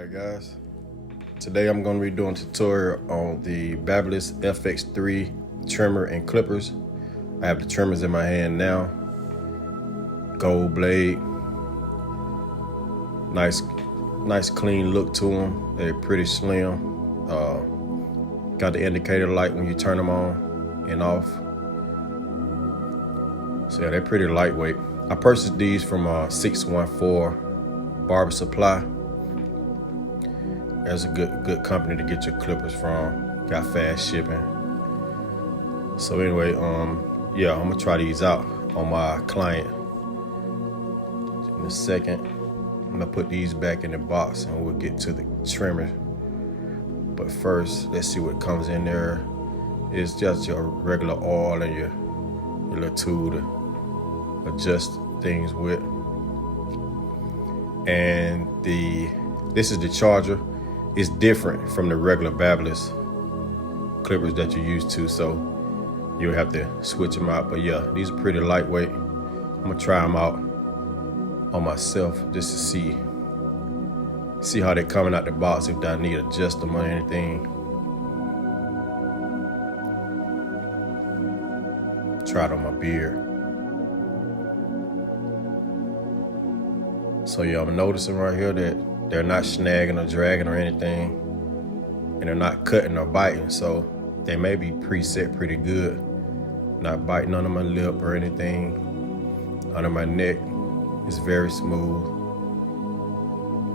Alright guys, today I'm going to be doing a tutorial on the Babyliss FX3 trimmer and clippers. I have the trimmers in my hand now. Gold blade, nice clean look to them. They're pretty slim. Got the indicator light when you turn them on and off. So yeah, they're pretty lightweight. I purchased these from 614 Barber Supply. That's a good company to get your clippers from. Got fast shipping. So anyway, yeah, I'm gonna try these out on my client. In a second, I'm gonna put these back in the box and we'll get to the trimmer. But first, let's see what comes in there. It's just your regular oil and your little tool to adjust things with. And this is the charger. It's different from the regular Babyliss clippers that you're used to, so you'll have to switch them out. But yeah, these are pretty lightweight. I'm gonna try them out on myself just to see how they're coming out the box, if I need to adjust them or anything. Try it on my beard. So yeah, I'm noticing right here that they're not snagging or dragging or anything, and they're not cutting or biting, so they may be preset pretty good. Not biting under my lip or anything. Under my neck, it's very smooth.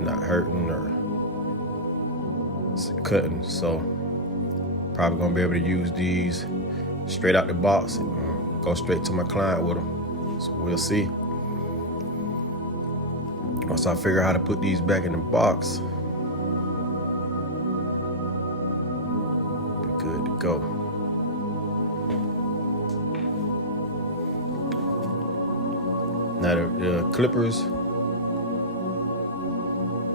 Not hurting or cutting, so probably gonna be able to use these straight out the box and go straight to my client with them. So we'll see. Once I figure out how to put these back in the box, be good to go. Now the clippers,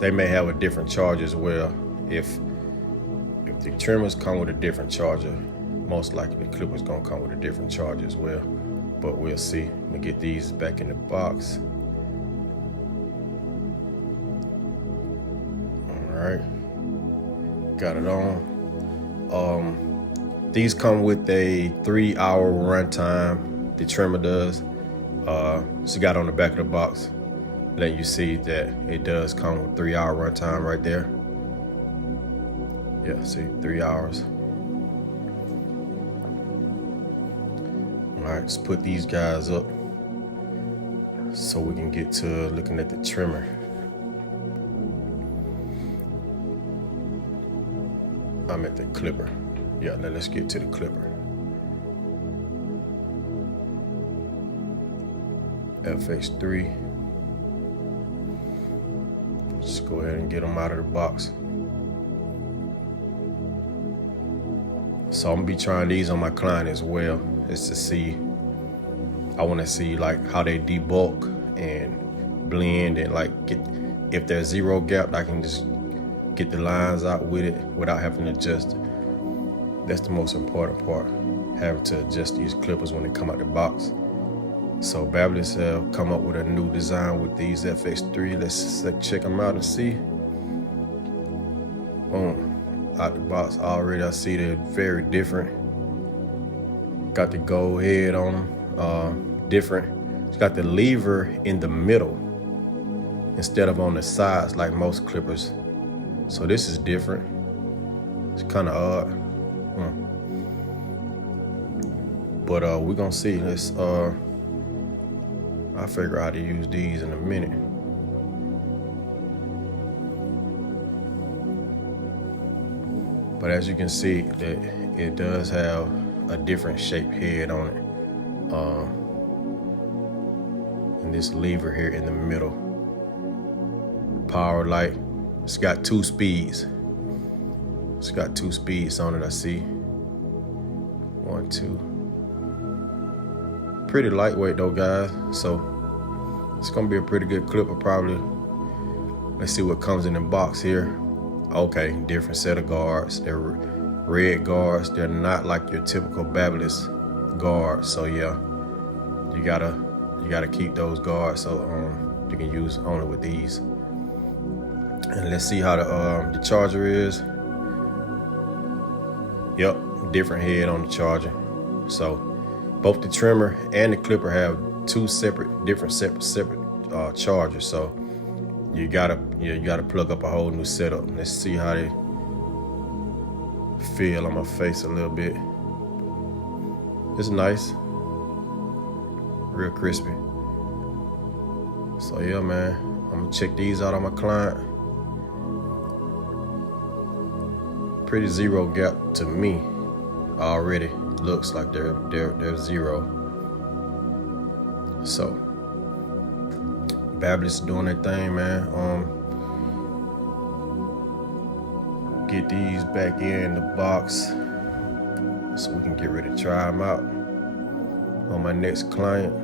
they may have a different charge as well. If the trimmers come with a different charger, most likely the clippers gonna come with a different charge as well. But we'll see. I'm gonna get these back in the box. Alright, got it on. These come with a 3-hour runtime. The trimmer does. So got on the back of the box, letting you see that it does come with 3-hour runtime right there. Yeah, see, 3 hours. Alright, let's put these guys up so we can get to looking at the trimmer. I'm at the clipper. Yeah, now let's get to the clipper. FX3. Just go ahead and get them out of the box. So I'm gonna be trying these on my client as well, just to see. I want to see like how they debulk and blend, and like if there's zero gap, I can just get the lines out with it without having to adjust. That's the most important part, having to adjust these clippers when they come out the box. So Babyliss have come up with a new design with these FX3. Let's check them out and see. Boom, out the box already. I see they're very different. Got the gold head on them, different. It's got the lever in the middle instead of on the sides like most clippers. So this is different. It's kind of odd. But we're gonna see. Let's I'll figure out how to use these in a minute. But as you can see, that it does have a different shaped head on it. And this lever here in the middle. Power light. It's got 2 speeds. It's got 2 speeds on it, I see. 1, 2. Pretty lightweight though, guys. So it's gonna be a pretty good clipper probably. Let's see what comes in the box here. Okay, different set of guards. They're red guards. They're not like your typical Babyliss guards. So yeah, you gotta keep those guards so you can use only with these. And let's see how the charger is. Yep, different head on the charger. So both the trimmer and the clipper have two separate chargers. So you gotta plug up a whole new setup. Let's see how they feel on my face a little bit. It's nice, real crispy. So yeah, man, I'm gonna check these out on my client. Pretty zero gap to me already. Looks like they're zero. So Babyliss doing their thing, man. Get these back in the box so we can get ready to try them out on my next client.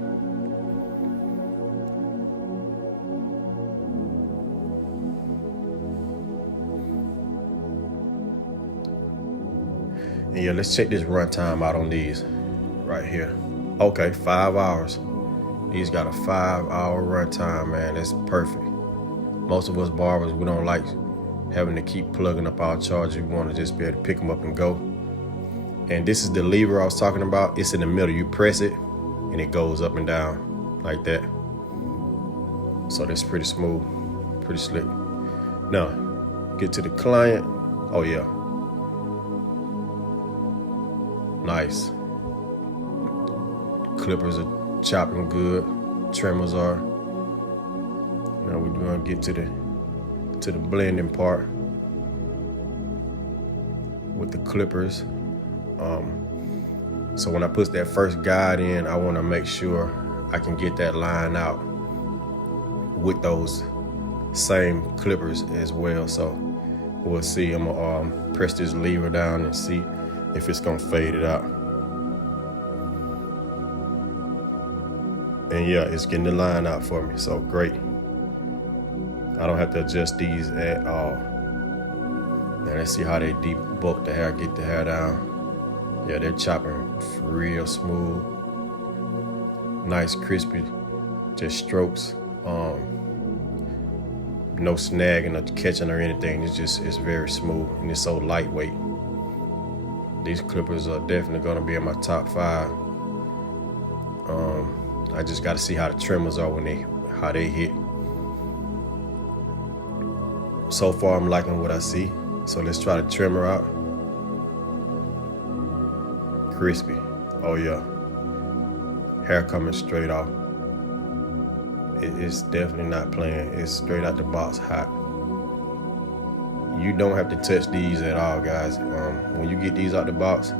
And yeah, let's check this runtime out on these right here. Okay, 5 hours. These got a 5-hour runtime, man. That's perfect. Most of us barbers, we don't like having to keep plugging up our charger. We want to just be able to pick them up and go. And this is the lever I was talking about. It's in the middle. You press it and it goes up and down like that. So that's pretty smooth, pretty slick. Now, get to the client. Oh yeah. Nice. Clippers are chopping good. Trimmers are. Now we're gonna get to the blending part with the clippers. So when I put that first guide in, I want to make sure I can get that line out with those same clippers as well. So we'll see. I'm gonna press this lever down and see if it's gonna fade it out. And yeah, it's getting the line out for me, so great. I don't have to adjust these at all. Now let's see how they debulk the hair, get the hair down. Yeah, they're chopping real smooth. Nice, crispy, just strokes. No snagging or catching or anything. It's very smooth and it's so lightweight. These clippers are definitely gonna be in my top 5. I just gotta see how the trimmers are how they hit. So far, I'm liking what I see. So let's try the trimmer out. Crispy. Oh yeah. Hair coming straight off. It's definitely not playing. It's straight out the box hot. You don't have to touch these at all, guys. When you get these out the box,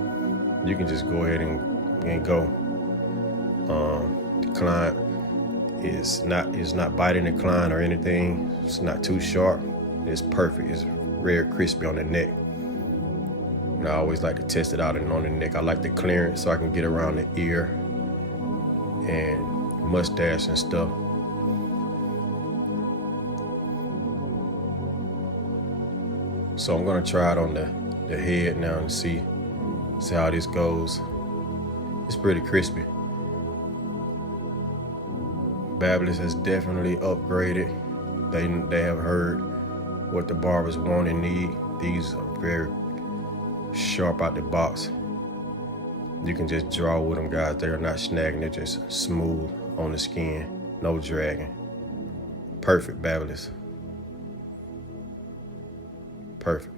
you can just go ahead and go. The client is not biting the client or anything. It's not too sharp. It's perfect. It's rare crispy on the neck. And I always like to test it out on the neck. I like the clearance so I can get around the ear and mustache and stuff. So I'm gonna try it on the head now and see how this goes. It's pretty crispy. Babyliss has definitely upgraded. They have heard what the barbers want and need. These are very sharp out the box. You can just draw with them, guys. They are not snagging. They're just smooth on the skin. No dragging. Perfect Babyliss. Perfect.